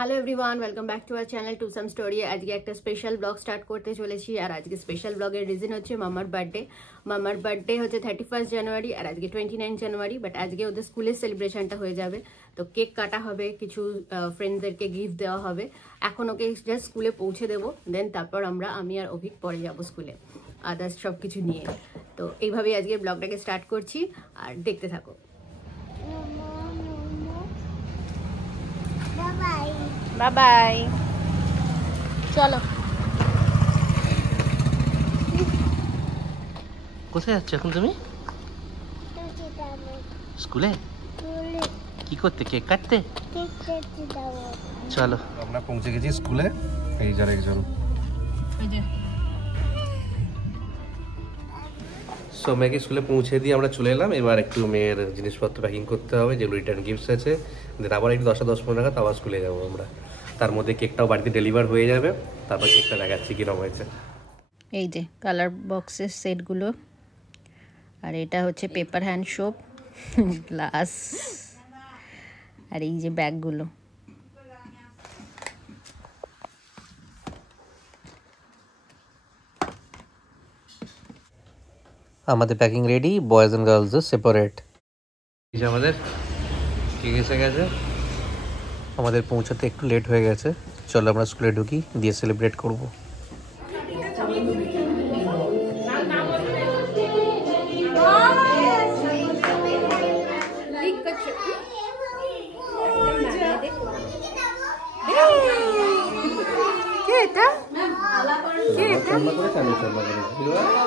Hello everyone, welcome back to our channel to some story. আজকে একটা special blog start করতে চলেছি। আর আজকে স্পেশাল ব্লগের রিজন হচ্ছে মামার বার্থডে হচ্ছে 31 জানুয়ারি আর আজকে 29 জানুয়ারি। বাট আজকে ওদের স্কুলের সেলিব্রেশনটা হয়ে যাবে, তো কেক কাটা হবে, কিছু ফ্রেন্ডসদেরকে গিফট দেওয়া হবে। এখন ওকে জাস্ট স্কুলে পৌঁছে দেবো, দেন তারপর আমি আর অভিক পরে যাবো স্কুলে আদার্স সব কিছু নিয়ে। তো এইভাবেই আজকে ব্লগটাকে স্টার্ট করছি, আর দেখতে থাকো। বাই বাই, চলো। কোথায় যাচ্ছ এখন তুমি? স্কুলে কি করতে? কেক কাটতে? চলো, আমরা পৌঁছে গেছি স্কুলে। এই যার একজন সো মেয়েকে স্কুলে পৌঁছে দিয়ে আমরা চলে এলাম। এবার একটু মেয়ের জিনিসপত্র প্যাকিং করতে হবে, যেগুলো রিটার্ন গিফটস আছে। দেন আবার একটু 10-15 নাগাদ আবার স্কুলে যাবো আমরা। তার মধ্যে কেকটাও বাড়িতে ডেলিভার হয়ে যাবে, তারপর কেকটা দেখাচ্ছি কীরকম হয়েছে। এই যে কালার বক্সের সেটগুলো, আর এটা হচ্ছে পেপার হ্যান্ড সোপ, গ্লাস, আর এই যে ব্যাগগুলো। আমাদের packing ready, boys and girls separate. এই যে আমাদের কেক এসে গেছে। আমাদের পৌঁছাতে একটু লেট হয়ে গেছে। চলো আমরা স্কুলে ঢুকি, দিয়ে সেলিব্রেট করবো।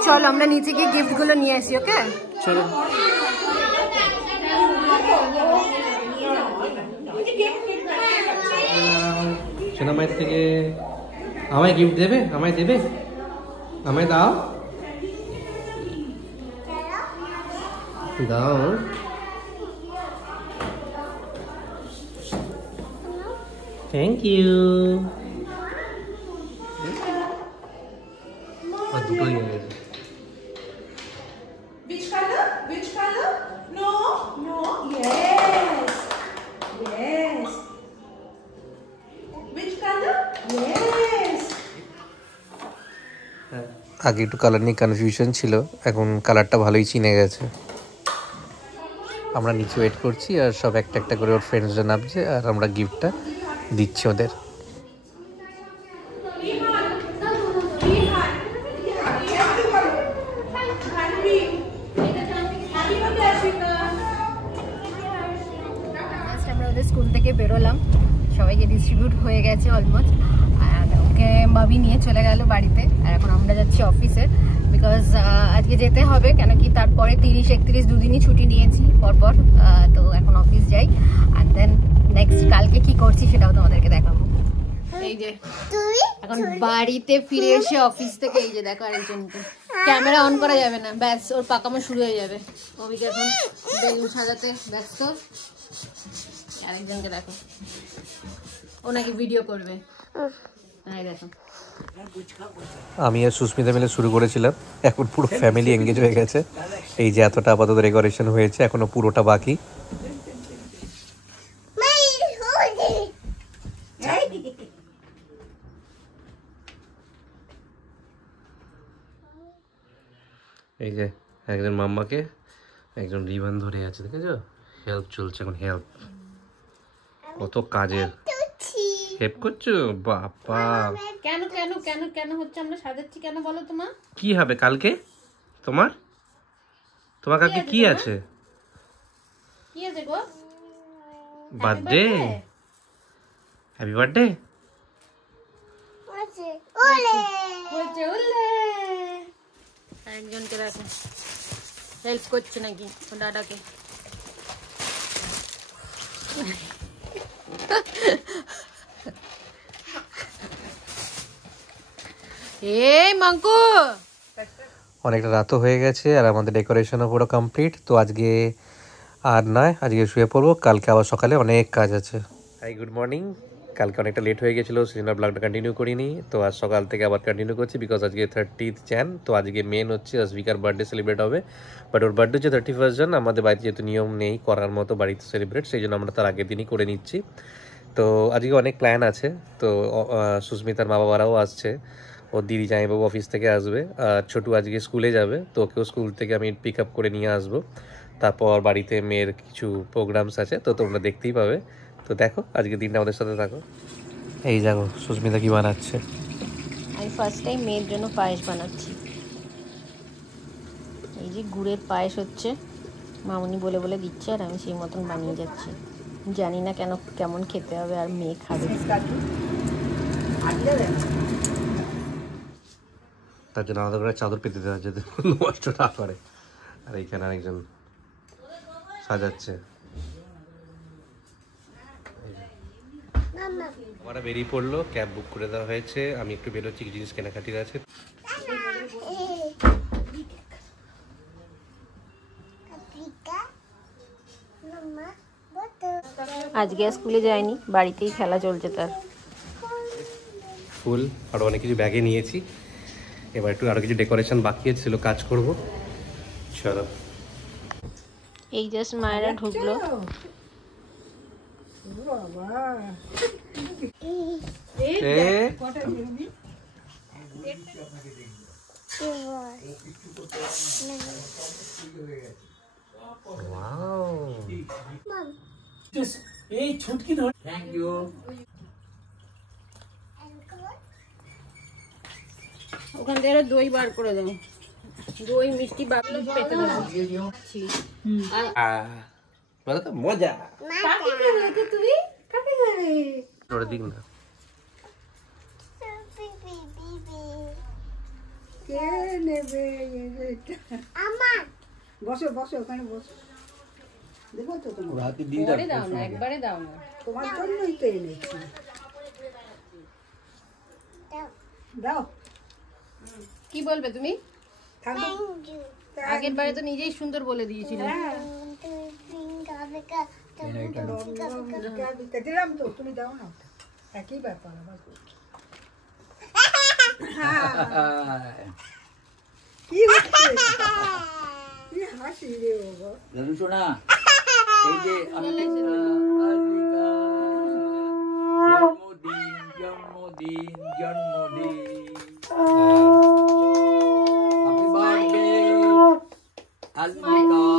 চলো আমরা নিচে গিয়ে গিফট গুলো নিয়ে আসি। ওকে চলো। সোনা মায়ের থেকে আমায় গিফট দেবে? আমায় দেবে? আমায় দাও দাও। Thank you. দুটোই হয়ে গেছে। Which color? Which color? No, no. Yes. Yes. Which color? Yes. আগে একটু কালার নিয়ে কনফিউশন ছিল, এখন কালারটা ভালোই চিনে গেছে। আমরা নিচে ওয়েট করছি, আর সব একটা একটা করে ওর ফ্রেন্ডসরা নামছে, আর আমরা গিফটটা দিচ্ছি ওদের। আমরা ওদের স্কুল থেকে বেরোলাম, সবাইকে ডিস্ট্রিবিউট হয়ে গেছে অলমোস্ট। আর ওকে মাবি নিয়ে চলে গেল বাড়িতে, আর এখন আমরা যাচ্ছি অফিসে, বিকজ আজকে যেতে হবে। কেন কি তারপরে 30-31 দুদিনই ছুটি নিয়েছি পরপর। তো এখন অফিস যাই, আর দেন নেক্সট কালকে কি করছি সেটাও তোমাদেরকে দেখাবো। এই যে এখন বাড়িতে ফিরে এসে অফিস থেকে এই যে দেখো আরেকজনকে, ক্যামেরা অন করা যাবে না, ব্যাস ওর পাকামো শুরু হয়ে যাবে। অভিকে এখন বেলুন সাজাতে ব্যস্ত। আরেকজনকে দেখো, ও নাকি ভিডিও করবে। দেখো, আমি আর সুস্মিতা মিলে শুরু করেছিলাম, এখন পুরো ফ্যামিলি এঙ্গেজ হয়ে গেছে। এই যে এতটা আপাতত ডেকোরেশন হয়েছে, এখনো পুরোটা বাকি। এই যে একজন মাম্মাকে একজন রিবন ধরে আছে, দেখেছো? হেল্প চলছে এখন, হেল্প। কত কাজের হেল্প করছো বাবা। কেন কেন কেন কেন হচ্ছে আমরা সাজাচ্ছি কেন বলো? তোমার কি হবে কালকে? তোমার কালকে কি আছে? কি আছে গো? বার্থডে। Happy birthday. একজনকে দেখো হেল্প করছে নাকি ও দাদাকে। এই মাঙ্কু, অনেকটা রাতও হয়ে গেছে, আর আমাদের ডেকোরেশনও পুরো কমপ্লিট। তো আজকে আর নয়, আজকে শুয়ে পড়বো, কালকে আবার সকালে অনেক কাজ আছে। Hi, good morning. কালকে অনেকটা লেট হয়ে গেছিলো, সেই জন্য ব্লগটা কন্টিনিউ করিনি। তো আজ সকাল থেকে আবার কন্টিনিউ করছি, বিকজ আজকে 30th jan। তো আজকে মেন হচ্ছে অস্বিকার বার্থডে সেলিব্রেট হবে। বাট ওর বার্থডে হচ্ছে 31 jan। আমাদের বাড়িতে যেহেতু নিয়ম নেই করার মতো বাড়িতে সেলিব্রেট, সেই জন্য আমরা তার আগের দিনই করে নিচ্ছি। তো আজকে অনেক প্ল্যান আছে। তো সুস্মিতার মা বাবারাও আসছে, ওর দিদি জামাইবাবু অফিস থেকে আসবে, আর ছোটু আজকে স্কুলে যাবে, তো ওকেও স্কুল থেকে আমি পিক আপ করে নিয়ে আসবো। তারপর বাড়িতে মেয়ের কিছু প্রোগ্রামস আছে, তো তোমরা দেখতেই পাবে। তো দেখো আজকে দিনটা আমাদের সাথে থাকো। এই দেখো সুস্মিতা কি বানাচ্ছে। আমি ফার্স্ট টাইম মেয়ের জন্য পায়েস বানাচ্ছি। এই যে গুড়ের পায়েস হচ্ছে, মামুনি বলে বলে দিচ্ছে আর আমি সেই মতন বানিয়ে যাচ্ছি। জানি না কেমন খেতে হবে, আর মেয়ে খাবে। তার জন্য আলাদা করে চাদর পেতে দেওয়া যাতে নষ্ট না করে। আর এইখানে আরেকজন সাজাচ্ছে। আমরা বেরিয়ে পড়লো, ক্যাব বুক করে দেওয়া হয়েছে। আমি একটু বেরোচ্ছি, জিনিস কেনাকাটির আছে। আজকে আর স্কুলে যায়নি, বাড়িতেই খেলা চলছে তার। ফুল আরও অনেক কিছু ব্যাগে নিয়েছি। এবার একটু আরও কিছু ডেকোরেশন বাকি ছিল, কাজ করব। চলো। এই জাস্ট মায়েরা ঢুকলো। ওখান থেকে দই বার করে দাও, দই মিষ্টি বাবলু পেতে দাও। মজা কাকে খাবে তো তুমি? কাকে খাবে? ওটা দিক না। কে নেবে আমার? বসো বসো, ওখানে বসো। দেবো তো তোমার? পরে দাও না, একবারে দাও না। তোমার জন্যই তো এনেছি। দাও। কি বলবে তুমি? আগের বারে তো নিজেই সুন্দর বলে দিয়েছিলে। দিলাম তো, তুমি দাও না, একই ব্যাপার। আবার কি হচ্ছে? কি হাসি রে বাবা। দাদু শোনা, এই যে জন্মদিন জন্মদিন জন্মদিন, হ্যাপি বার্থডে আলমিকা।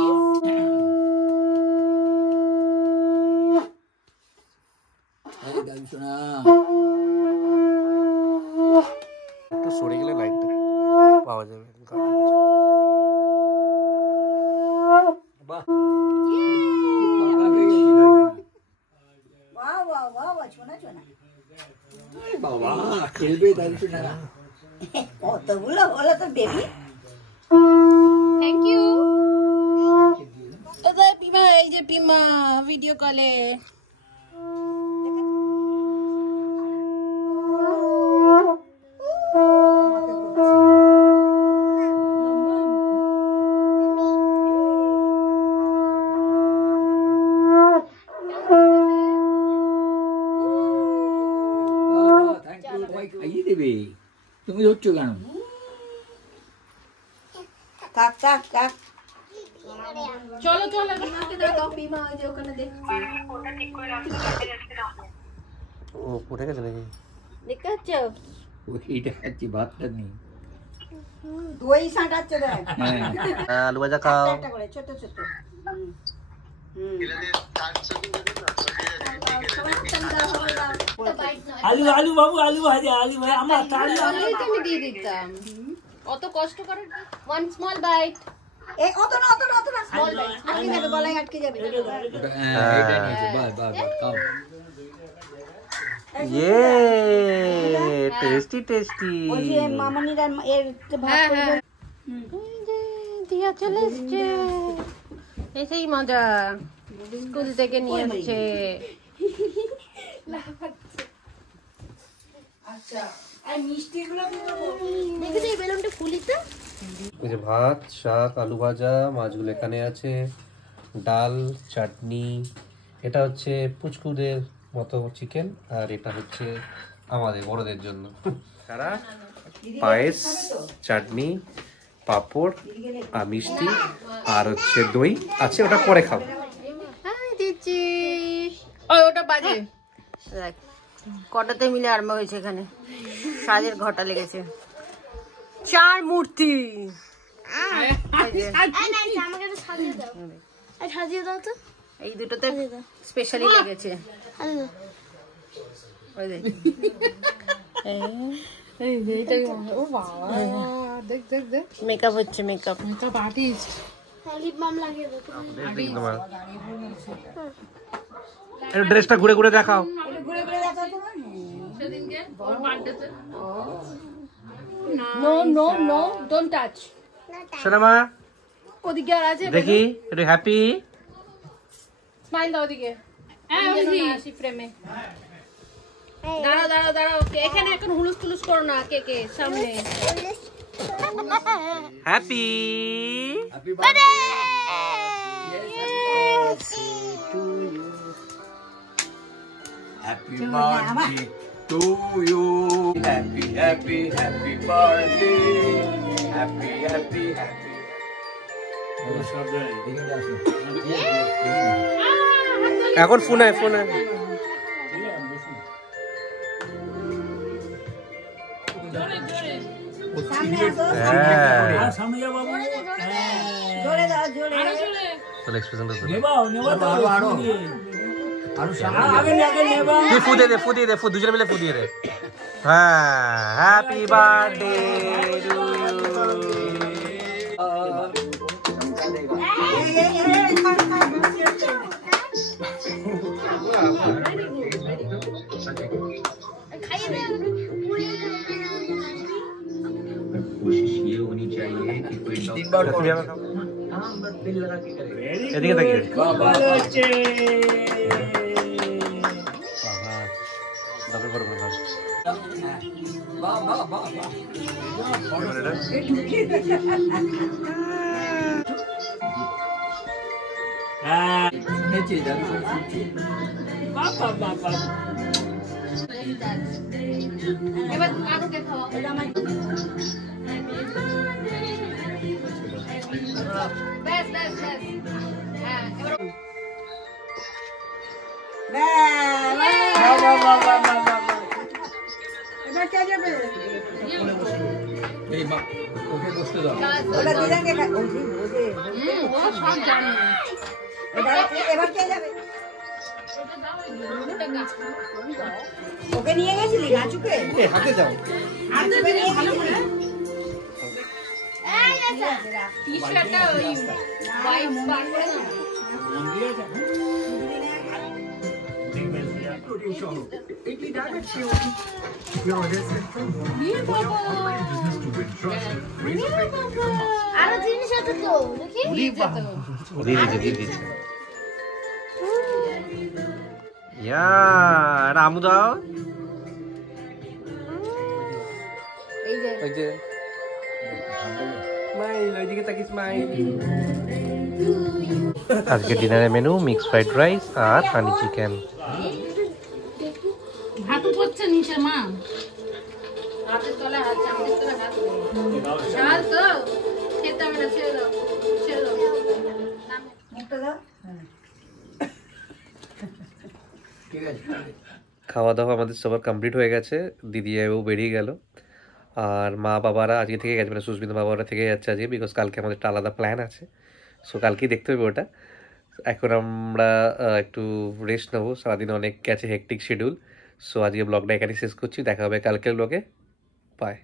দাদু শোনা, একটু সরে গেলে লাইটটা পাওয়া যাবে। বাহ, বাহ বাহ বাহ বাহ, শোনা শোনা। বাবা খেলবে দাদু শোনা। কতগুলো হলো তো বেবি। Thank you. পিমা, এই যে পিমা ভিডিও কলে। থ্যাংক ইউ, তোমায় খাইয়ে দেবে। তুমি ধরছো কেন? থাক থাক থাক। চলো চলো, পিমাকে দাও। পিমা ওই যে ওখানে দেখছি। ও উঠে গেছে নাকি? দেখতে পাচ্ছ? ওইটা খাচ্ছি, ভাতটা নেই। দই সাঁটাচ্ছে দেখ। আলু ভাজা খাও। একটা করে ছোট ছোট। আলু আলু বাবু, আলু ভাজা, আলু ভাজা আমার তাড়ি। তাহলেই তো আমি দিয়ে দিতাম। অত কষ্ট করে। One small bite. এই অত না অত না অত না, স্মল বাইট। আটকে যাবে, গলায় আটকে যাবে। এটা নিয়েছে, বাস বাস বাস, খাও। ইয়ে টেস্টি টেস্টি। ওই যে মামনিরা এর ভাত করবে। এই যে দিয়া চলে এসছে। এসেই মজা, স্কুল থেকে নিয়ে এসছে। আচ্ছা, আর মিষ্টিগুলো কি করবো? দেখেছো এই বেলুনটা ফুলিতে? এই যে ভাত, শাক, আলু ভাজা, মাছগুলো এখানে আছে, ডাল, চাটনি। এটা হচ্ছে পুচকুদের মতো চিকেন, আর এটা হচ্ছে আমাদের বড়দের জন্য। তারা পায়েস, চাটনি, পাঁপড় আর মিষ্টি, আর হচ্ছে দই আছে, ওটা পরে খাবো। হাই দিচ্ছি। ওটা বাজে। দেখ কটাতে মিলে আরম্ভ হয়েছে এখানে সাজের ঘটা লেগেছে 4 মূর্তি এই দুটোতে স্পেশালি লেগেছে মেকআপ হচ্ছে মেকআপ আর্টিস্ট ড্রেসটা ঘুরে ঘুরে দেখাও no no no don't touch সোনামা ওদিকে আর আছে দেখি একটু হ্যাপি স্মাইল দাও ওদিকে আসি ফ্রেমে দাঁড়াও দাঁড়াও দাঁড়াও এখানে এখন হুলুস তুলুস করো না কে সামনে happy Happy birthday to you. Happy, happy, happy birthday. Happy, happy, happy. এখন ফোনে ফোনে ফু দিয়ে দে দুজনে মিলে ফু দিয়ে দে হ্যাঁ হ্যাপি বার্থডে कोशिश ये होनी चाहिए कि कोई এদিকে তাকিয়ে এবার কাকুকে খাওয়া ব্যাস ব্যাস ব্যাস হ্যাঁ এবার কে যাবে ओके बसते जाओ ওটা দিদাকে ও সব জানে এবার কে যাবে ওকে নিয়ে গেছিলি নাচুকে হাতে যাও নাচুকে নিয়ে গেছিলি টি-শার্টটা ওই হোয়াইট বার করে না আরো জিনিস আছে তো দেখি দিয়ে দিচ্ছে ইয়া এটা আমু দাও এই যে ওই যে স্মাইল ওইদিকে তাকিয়ে স্মাইল আজকে ডিনারের মেনু মিক্স ফ্রাইড রাইস আর হানি চিকেন হাতু পড়ছে নিচে মা হাতের তলায় হাত চামচের তলায় হাত শাল তো খেতে হবে না ছেড়ে দাও মুখটা দাও ठीक है খাওয়া দাওয়া আমাদের সবার কমপ্লিট হয়ে গেছে দিদি ও বেরিয়ে গেল আর মা বাবারা আজকে থেকে গেছে মানে সুস্মিতা বাবারা থেকে যাচ্ছে আজকে বিকজ কালকে আমাদের একটা আলাদা প্ল্যান আছে সো কালকেই দেখতে হবে ওটা এখন আমরা একটু রেস্ট নেবো সারাদিন অনেক গেছে হেকটিক শিডিউল সো আজকে ব্লগটা এখানেই শেষ করছি দেখা হবে কালকের ব্লগে বাই